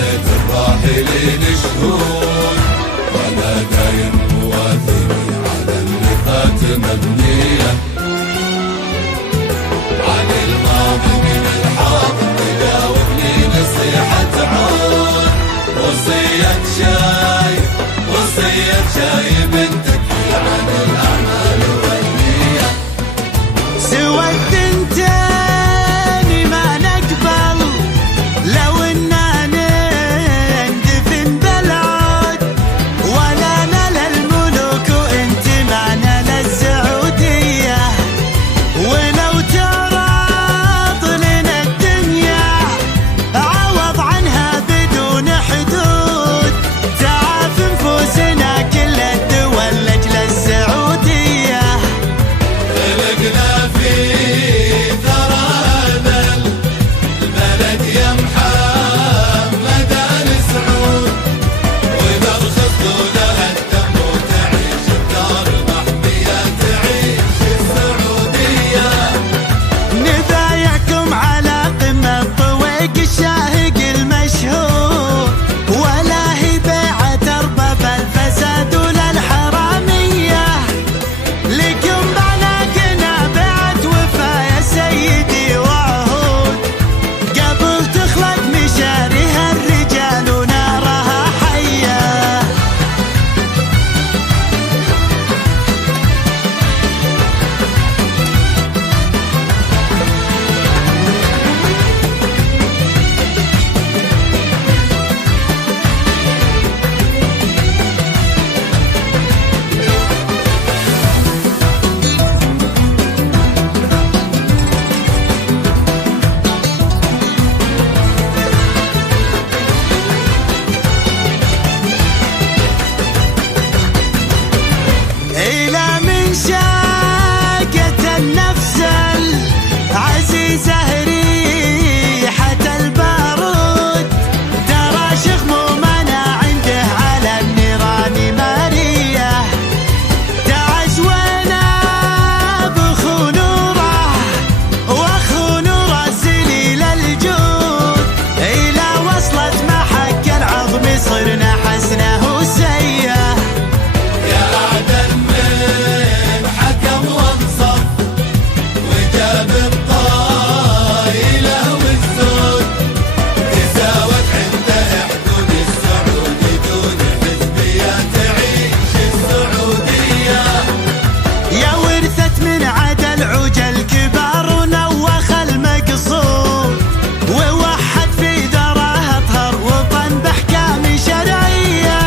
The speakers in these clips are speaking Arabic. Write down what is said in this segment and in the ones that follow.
بيت الراحلين شهود، وانا دايم مواثيقي على اللي فات مبنيه، عن الماضي من الحاضر تجاوبني نصيحة عود، وصية شاي بنتك عن الأعمال والنية. سوى الثنتين ما نقبل لو إننا ندفن بالعود، ولا نلا الملوك وإنت معنا للسعودية، ولو تراض لنا الدنيا عوض عنها بدون حدود، تعاف نفوسنا كل الدول لأجل السعودية. خلقنا في ثرى هذا البلد يا محمد آل سعود، وإذا رخصتوا لها الدم وتعيش الدار محمية تعيش السعودية. نبايعكم على قمة طويق الشاهق المشهور، ولا هي بيعة أرباب الفساد ولا الحرامية، لكم بعناقنا بعد وفا يا سيدي وعهود، قبل تخلق مشاريها الرجال ونارها حية. إلى من شاقت النفس العزيزة ريحة البارود، ترى شغمومنا عنده على النيران مارية، تعزونا بخو نوره واخو نوره سليل الجود، إلى وصلت محك العظم صرنا حسنه وسيه. يا عدل من حكم وانصف وجاب الطايلة والزود، تساوت عنده حدود السعود دون حزبية تعيش السعودية. يا ورثت من عدل عجل كبار ونوخ المقصود، ووحد في داره اطهر وطن باحكام شرعيه،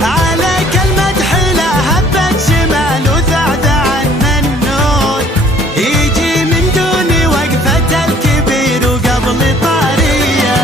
عليك المدح له هبت شمال وذعذع المنون، يجي من دون وقفة الكبير وقبل طاريه.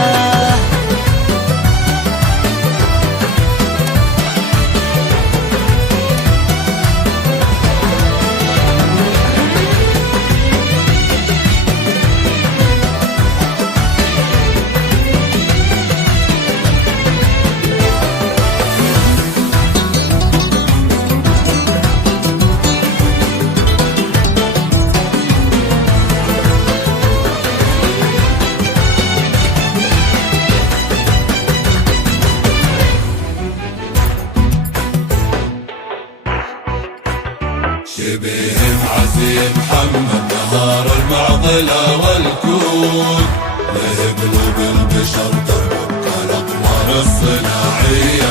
شبيه معزي محمد نهار المعضلة والكود، له قلوب البشر تربط الأقمار الصناعية،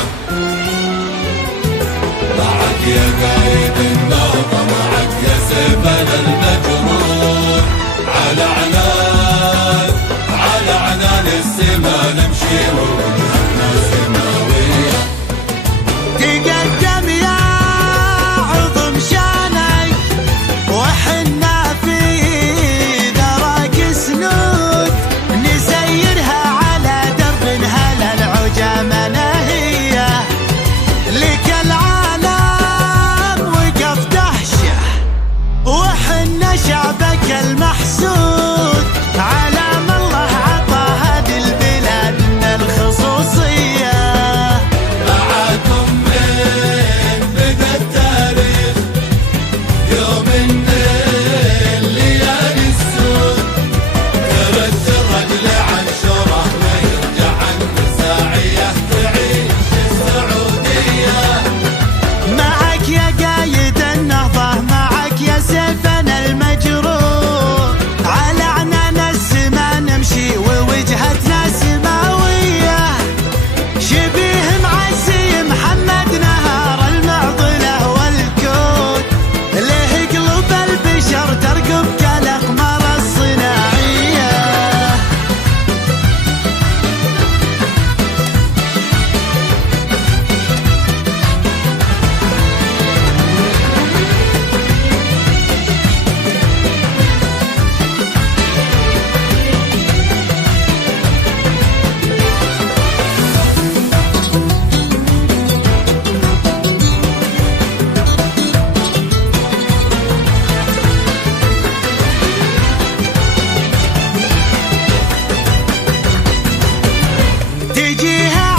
معك يا قايد النهضة معك يا سيفنا المجرور، على عنان السما نمشي ووجهنا سماوية. تقدم يا عظم شانك وحنا في ذراك سنود، نسيرها على درب هلا العجام نهيه، تجيها